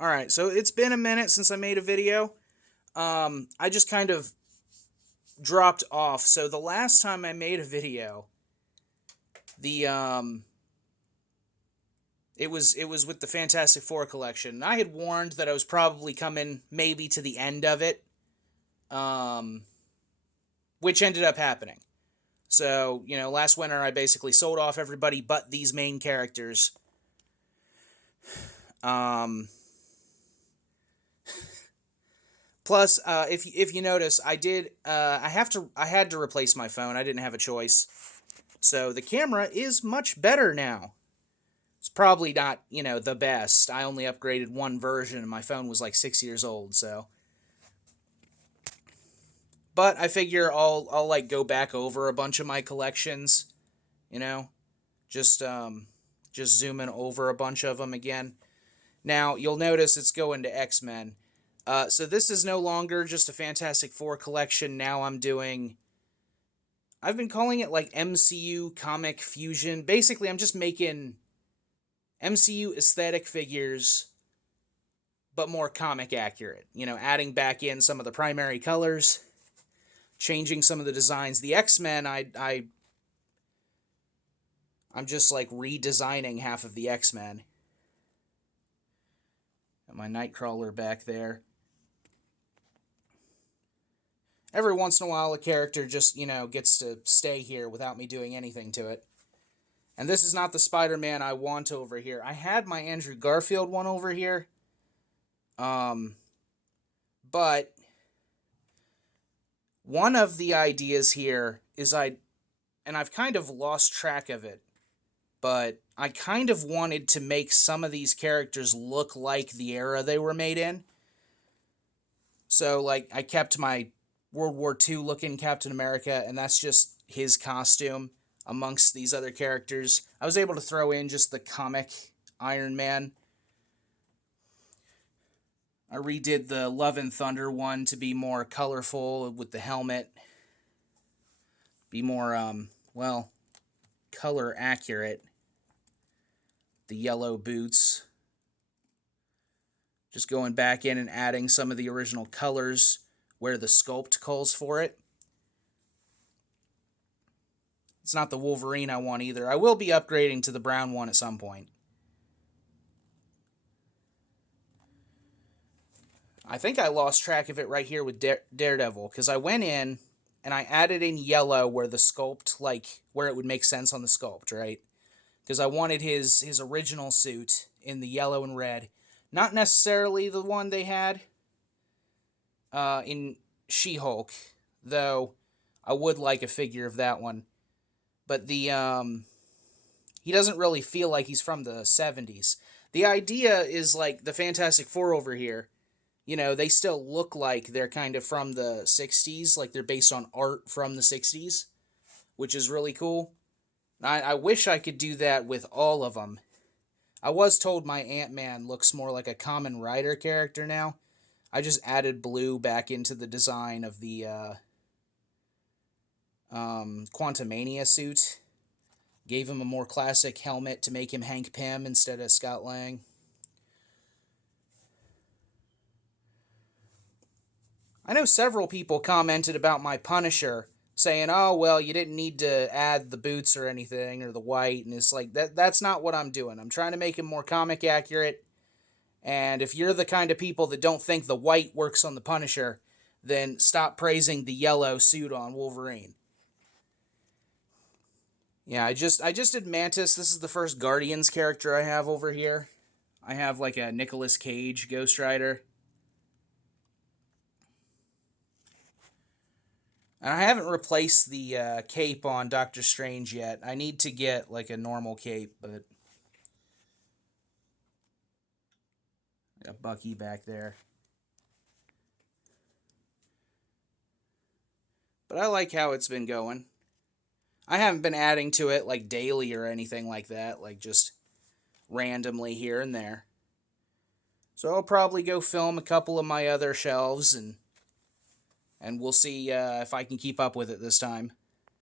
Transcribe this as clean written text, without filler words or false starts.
Alright, so it's been a minute since I made a video. I just kind of dropped off. So the last time I made a video, the it was with the Fantastic Four collection. And I had warned that I was probably coming maybe to the end of it, um, which ended up happening. So, last winter I basically sold off everybody but these main characters. Um, Plus, if you notice, I had to replace my phone. I didn't have a choice. So the camera is much better now. It's probably not, the best. I only upgraded one version and my phone was like 6 years old, so. But I figure I'll like go back over a bunch of my collections, you know, just zooming over a bunch of them again. Now, you'll notice it's going to X-Men. So this is no longer just a Fantastic Four collection. Now I've been calling it like MCU Comic Fusion. Basically, I'm just making MCU aesthetic figures, but more comic accurate. Adding back in some of the primary colors, changing some of the designs. The X-Men, I'm just like redesigning half of the X-Men. Got my Nightcrawler back there. Every once in a while, a character just, gets to stay here without me doing anything to it. And this is not the Spider-Man I want over here. I had my Andrew Garfield one over here. But one of the ideas here is and I've kind of lost track of it, but I kind of wanted to make some of these characters look like the era they were made in. So, like, I kept my World War II looking Captain America, and that's just his costume amongst these other characters. I was able to throw in just the comic Iron Man. I redid the Love and Thunder one to be more colorful with the helmet. Be more, color accurate. The yellow boots. Just going back in and adding some of the original colors where the sculpt calls for it. It's not the Wolverine I want either. I will be upgrading to the brown one at some point. I think I lost track of it right here with Daredevil, because I went in and I added in yellow where the sculpt, like, where it would make sense on the sculpt, right? Because I wanted his original suit in the yellow and red. Not necessarily the one they had in She-Hulk, though I would like a figure of that one. But he doesn't really feel like he's from the 70s. The idea is like the Fantastic Four over here. They still look like they're kind of from the 60s, like they're based on art from the 60s, which is really cool. I wish I could do that with all of them. I was told my Ant-Man looks more like a Kamen Rider character now. I just added blue back into the design of the Quantumania suit. Gave him a more classic helmet to make him Hank Pym instead of Scott Lang. I know several people commented about my Punisher, saying, oh, well, you didn't need to add the boots or anything, or the white, and it's like, that's not what I'm doing. I'm trying to make him more comic accurate, and if you're the kind of people that don't think the white works on the Punisher, then stop praising the yellow suit on Wolverine. Yeah, I just did Mantis. This is the first Guardians character I have over here. I have like a Nicolas Cage Ghost Rider. And I haven't replaced the cape on Doctor Strange yet. I need to get like a normal cape, but got Bucky back there. But I like how it's been going. I haven't been adding to it like daily or anything like that, like just randomly here and there. So I'll probably go film a couple of my other shelves and we'll see if I can keep up with it this time.